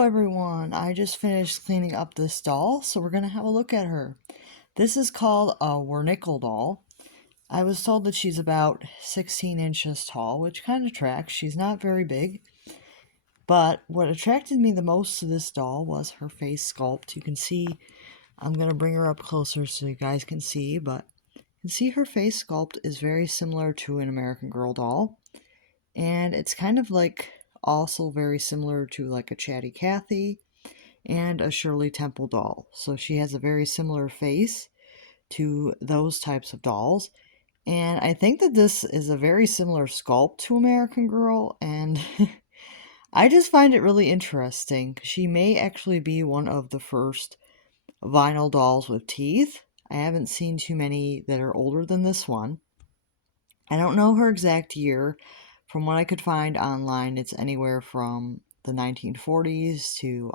Hello everyone, I just finished cleaning up this doll, so we're going to have a look at her. This is called a Wernike doll. I was told that she's about 16 inches tall, which kind of tracks. She's not very big. But what attracted me the most to this doll was her face sculpt. You can see, I'm going to bring her up closer so you guys can see, but you can see her face sculpt is very similar to an American Girl doll. And it's kind of like also very similar to like a Chatty Cathy and a Shirley Temple doll. So she has a very similar face to those types of dolls. And I think that this is a very similar sculpt to American Girl, and I just find it really interesting. She may actually be one of the first vinyl dolls with teeth. I haven't seen too many that are older than this one. I don't know her exact year. From what I could find online, it's anywhere from the 1940s to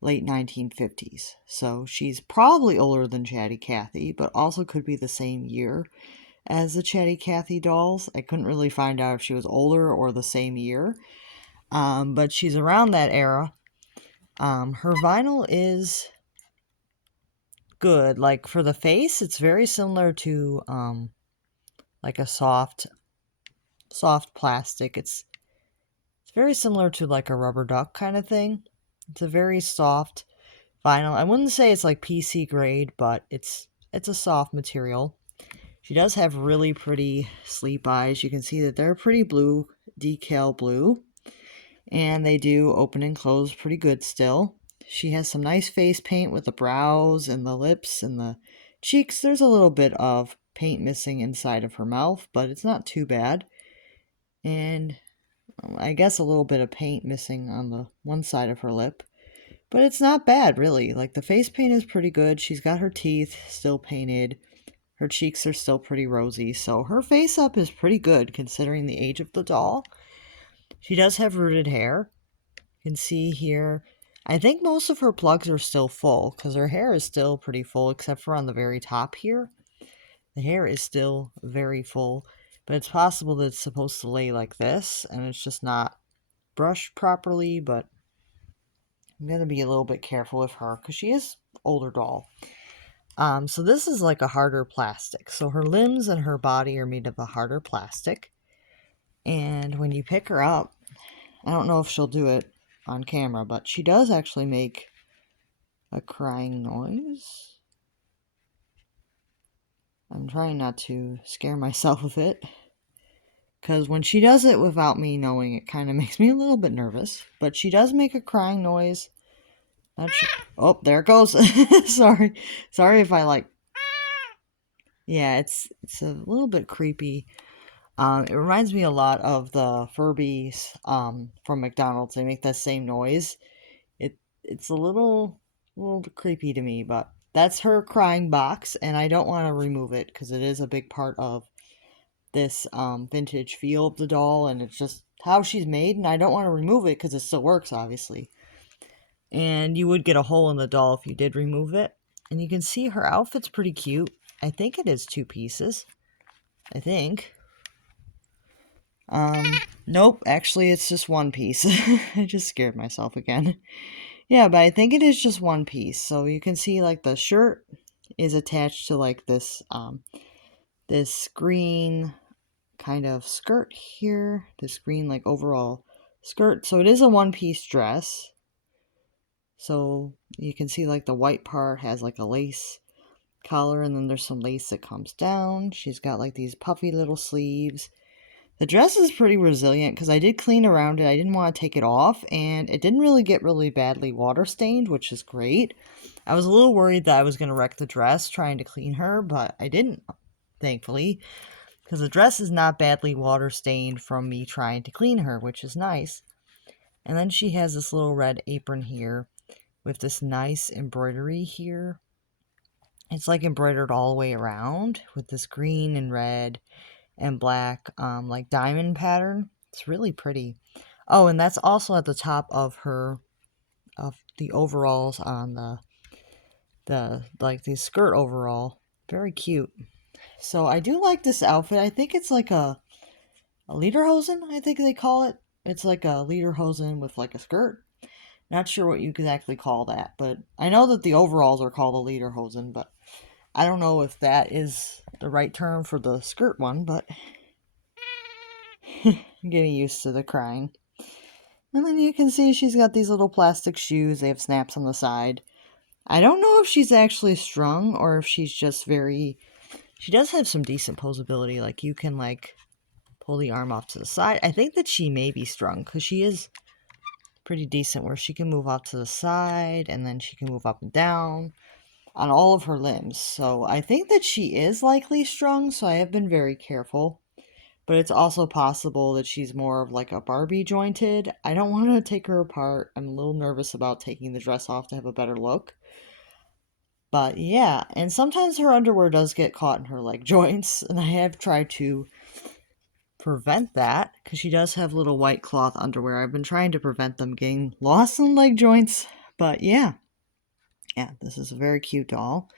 late 1950s. So she's probably older than Chatty Cathy, but also could be the same year as the Chatty Cathy dolls. I couldn't really find out if she was older or the same year, but she's around that era. Her vinyl is good. Like for the face, it's very similar to like a soft plastic. It's very similar to like a rubber duck kind of thing. It's a very soft vinyl. I wouldn't say it's like PC grade, but it's a soft material. She does have really pretty sleep eyes. You can see that they're pretty blue, decal blue. And they do open and close pretty good still. She has some nice face paint with the brows and the lips and the cheeks. There's a little bit of paint missing inside of her mouth, but it's not too bad. And I guess a little bit of paint missing on the one side of her lip. But it's not bad, really. Like, the face paint is pretty good. She's got her teeth still painted. Her cheeks are still pretty rosy. So her face up is pretty good considering the age of the doll. She does have rooted hair. You can see here. I think most of her plugs are still full because her hair is still pretty full except for on the very top here. The hair is still very full. But it's possible that it's supposed to lay like this and it's just not brushed properly, but I'm going to be a little bit careful with her because she is older doll. So this is like a harder plastic. So her limbs and her body are made of a harder plastic. And when you pick her up, I don't know if she'll do it on camera, but she does actually make a crying noise. I'm trying not to scare myself with it, because when she does it without me knowing, it kind of makes me a little bit nervous. But she does make a crying noise. Oh, there it goes. Sorry if I like. Yeah, it's a little bit creepy. It reminds me a lot of the Furbies from McDonald's. They make that same noise. It's a little creepy to me, but that's her crying box, and I don't want to remove it because it is a big part of this vintage feel of the doll, and it's just how she's made, and I don't want to remove it because it still works, obviously. And you would get a hole in the doll if you did remove it. And you can see her outfit's pretty cute. I think it is 2 pieces. I think. Nope, actually it's just 1 piece. I just scared myself again. Yeah, but I think it is just 1 piece. So you can see like the shirt is attached to like this this green kind of skirt here. This green like overall skirt. So it is a 1-piece dress. So you can see like the white part has like a lace collar, and then there's some lace that comes down. She's got like these puffy little sleeves. The dress is pretty resilient because I did clean around it. I didn't want to take it off, and it didn't really get really badly water stained, which is great. I was a little worried that I was going to wreck the dress trying to clean her, but I didn't, thankfully, because the dress is not badly water stained from me trying to clean her, which is nice. And then she has this little red apron here with this nice embroidery here. It's like embroidered all the way around with this green and red and black like diamond pattern. It's really pretty. Oh, and that's also at the top of the overalls on the like the skirt overall. Very cute. So I do like this outfit. I think it's like a lederhosen, I think they call it. It's like a lederhosen with like a skirt. Not sure what you exactly call that, but I know that the overalls are called a lederhosen, but I don't know if that is the right term for the skirt one, but I'm getting used to the crying. And then you can see she's got these little plastic shoes. They have snaps on the side. I don't know if she's actually strung or if she's just very... She does have some decent posability. Like, you can, like, pull the arm off to the side. I think that she may be strung because she is pretty decent where she can move off to the side and then she can move up and down on all of her limbs. So I think that she is likely strung, so I have been very careful. But it's also possible that she's more of like a Barbie jointed. I don't want to take her apart. I'm a little nervous about taking the dress off to have a better look. But yeah, and sometimes her underwear does get caught in her leg joints, and I have tried to prevent that because she does have little white cloth underwear. I've been trying to prevent them getting lost in leg joints. But yeah, this is a very cute doll.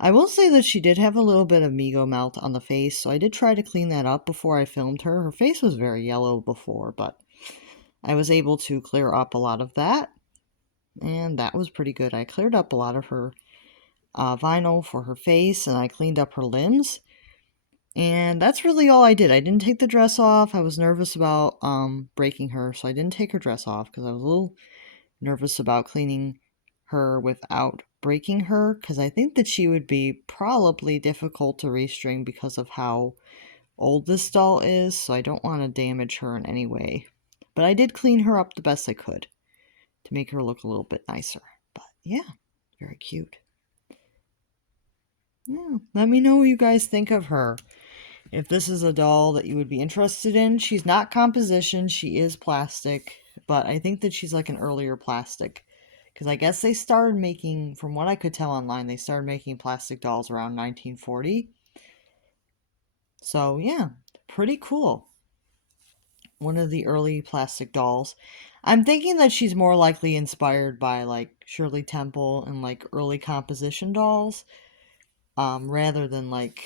I will say that she did have a little bit of Migo melt on the face, so I did try to clean that up before I filmed her. Her face was very yellow before, but I was able to clear up a lot of that, and that was pretty good. I cleared up a lot of her vinyl for her face, and I cleaned up her limbs, and that's really all I did. I didn't take the dress off. I was nervous about breaking her, so I didn't take her dress off because I was a little nervous about cleaning her without breaking her, because I think that she would be probably difficult to restring because of how old this doll is, so I don't want to damage her in any way. But I did clean her up the best I could to make her look a little bit nicer. But yeah, very cute. Yeah, let me know what you guys think of her. If this is a doll that you would be interested in. She's not composition, she is plastic, but I think that she's like an earlier plastic. Because I guess they started making, from what I could tell online, they started making plastic dolls around 1940. So yeah, pretty cool. One of the early plastic dolls. I'm thinking that she's more likely inspired by like Shirley Temple and like early composition dolls, rather than like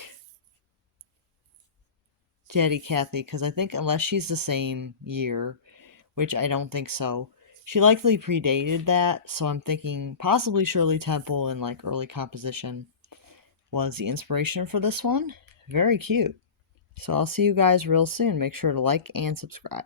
Daddy Kathy, because I think unless she's the same year, which I don't think so, she likely predated that. So I'm thinking possibly Shirley Temple and like early composition was the inspiration for this one. Very cute. So I'll see you guys real soon. Make sure to like and subscribe.